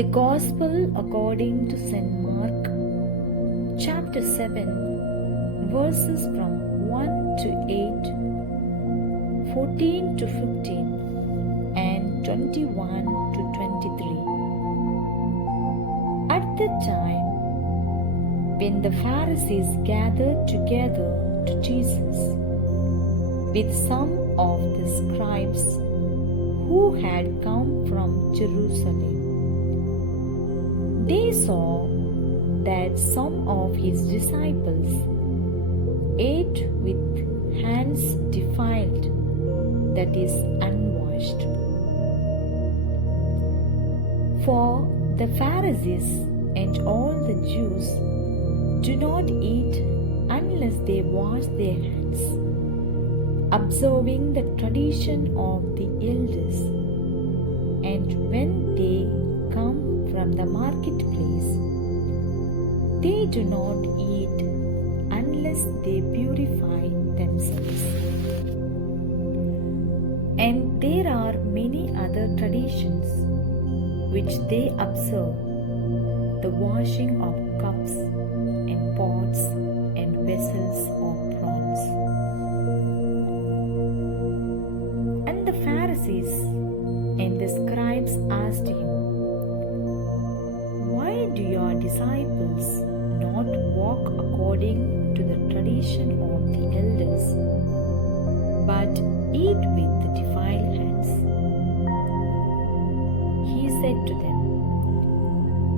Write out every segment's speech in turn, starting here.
The Gospel according to St. Mark, chapter 7, verses from 1 to 8, 14 to 15, and 21 to 23. At that time, when the Pharisees gathered together to Jesus with some of the scribes who had come from Jerusalem, they saw that some of his disciples ate with hands defiled, that is, unwashed. For the Pharisees and all the Jews do not eat unless they wash their hands, observing the tradition of the elders. And when they come from the marketplace, they do not eat unless they purify themselves. And there are many other traditions which they observe: the washing of cups and pots and vessels of bronze. And the Pharisees and the scribes asked him, "Why do your disciples not walk according to the tradition of the elders, but eat with defiled hands?" He said to them,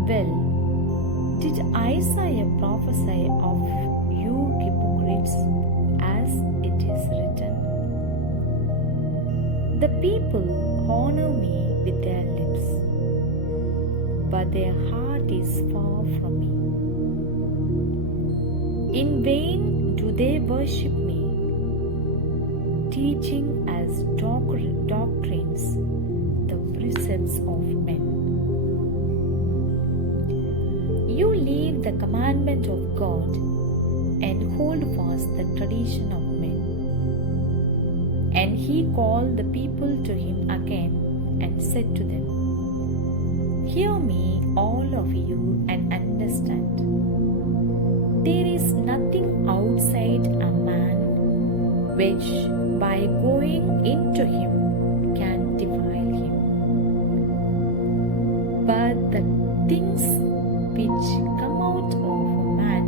"Well, did Isaiah prophesy of you hypocrites as it is written? The people honor me with their lips, but their heart is far from me. In vain do they worship me, teaching as doctrines the precepts of men. You leave the commandment of God and hold fast the tradition of men." And he called the people to him again and said to them, "Hear me, all of you, and understand. There is nothing outside a man which, by going into him, can defile him. But the things which come out of a man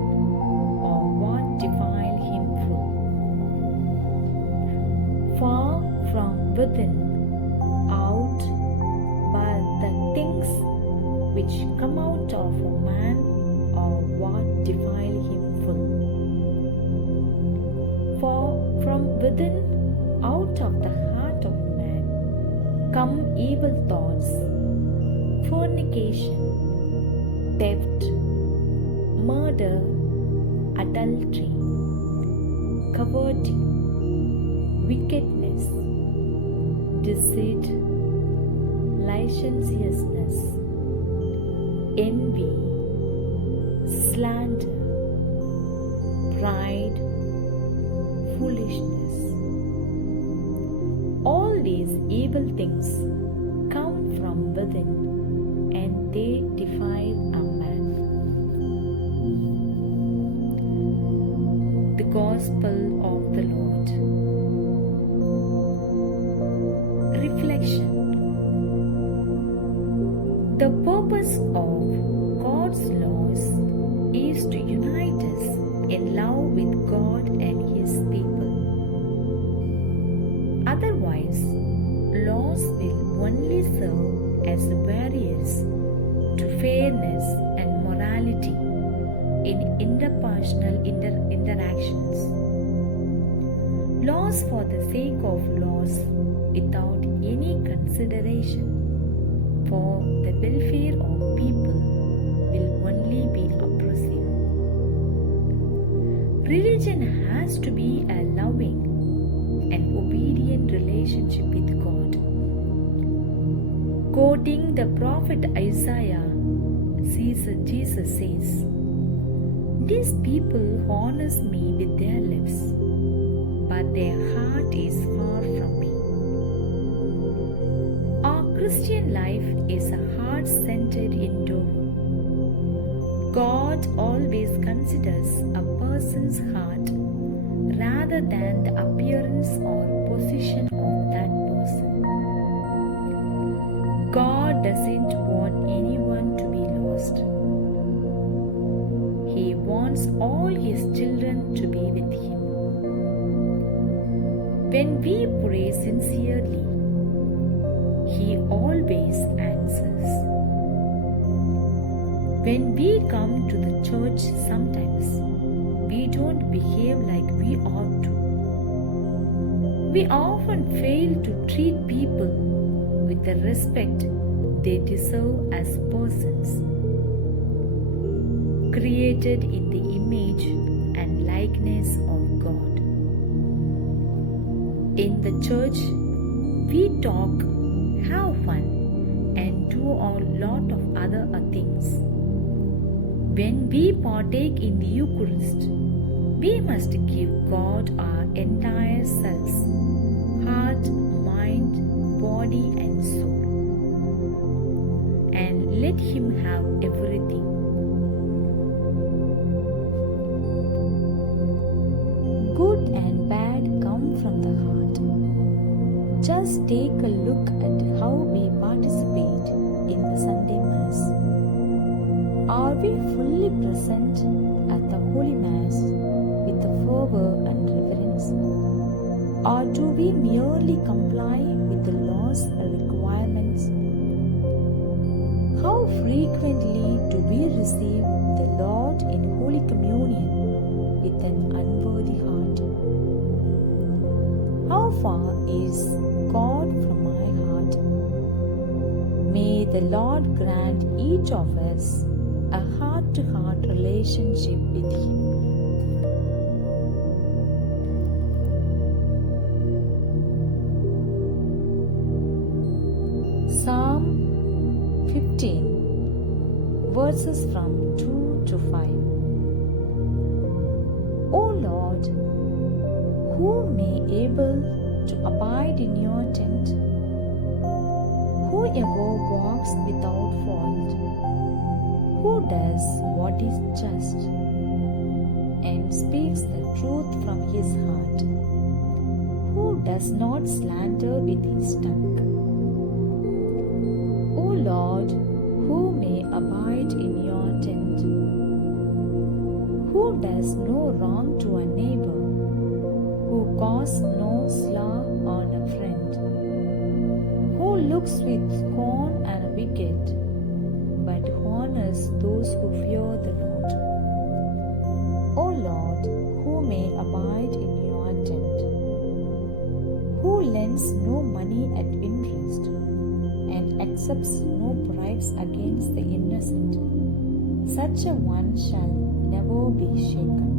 are what defile him full. Far from within, out, but the things which come out of a man are what defile him full. For from within, out of the heart of man, come evil thoughts, fornication, theft, murder, adultery, coveting, wickedness, deceit, licentiousness, envy, slander, pride, foolishness. All these evil things come from within, and they defile a man." The Gospel of the Lord. Reflection. The purpose of God's laws is to unite us in love with God and His people. Otherwise, laws will only serve as barriers to fairness and morality in interpersonal interactions. Laws for the sake of laws without any consideration for the welfare of people will only be oppressive. Religion has to be a loving and obedient relationship with God. Quoting the prophet Isaiah, Jesus says, "These people honors me with their lips, but their heart is far from me. Our Christian life is a heart-centered endeavor. God always considers a person's heart rather than the appearance or position of that person. God doesn't want anyone to be lost. He wants all His children to be with Him. When we pray sincerely, He always answers. When we come to the church, sometimes we don't behave like we ought to. We often fail to treat people with the respect they deserve as persons, created in the image and likeness of God. In the church, we talk, have fun, and do a lot of other things. When we partake in the Eucharist, we must give God our entire selves, heart, mind, body, and soul, and let Him have everything. Good and bad come from the heart. Just take a look at how we participate in the Sunday Mass. Are we fully present at the Holy Mass with the fervor and reverence? Or do we merely comply with the laws and requirements? How frequently do we receive the Lord in Holy Communion with an unworthy heart? How far is God from my heart? May the Lord grant each of us a heart-to-heart relationship with Him. Psalm 15, verses from 2 to 5. O Lord, who may able to abide in your tent? Who ever walks without fault? Who does what is just and speaks the truth from his heart? Who does not slander with his tongue? O Lord, who may abide in your tent? Who does no wrong to a neighbor? Who causes no slur on a friend? Who looks with scorn at a wicked, but honors those who fear the Lord? O Lord, who may abide in your tent? Who lends no money at interest and accepts no bribes against the innocent? Such a one shall never be shaken.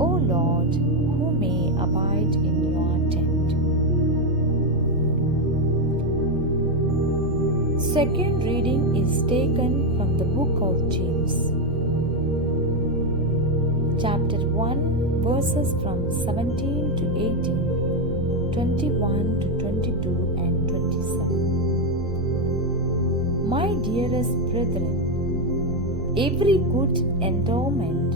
O Lord, who may abide in your tent? Second reading is taken from the book of James, chapter 1, verses from 17 to 18, 21 to 22 and 27. My dearest brethren, every good endowment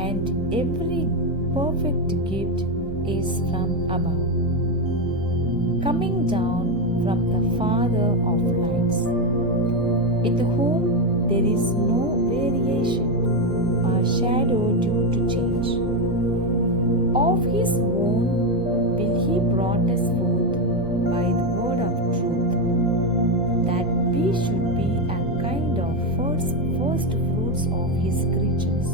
and every perfect gift is from above, coming down from the Father of lights, with whom there is no variation or shadow due to change. Of His own will He brought us forth by the word of truth, that we should be a kind of first fruits of His creatures.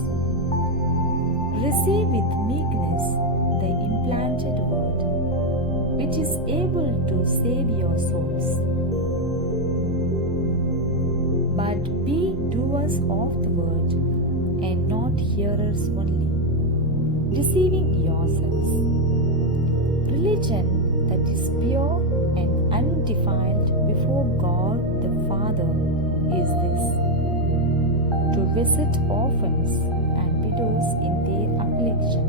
Receive with meekness the implanted word, which is able to save your souls. But be doers of the word, and not hearers only, deceiving yourselves. Religion that is pure and undefiled before God the Father is this: to visit orphans and widows in their affliction,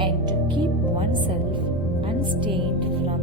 and to keep oneself unstained from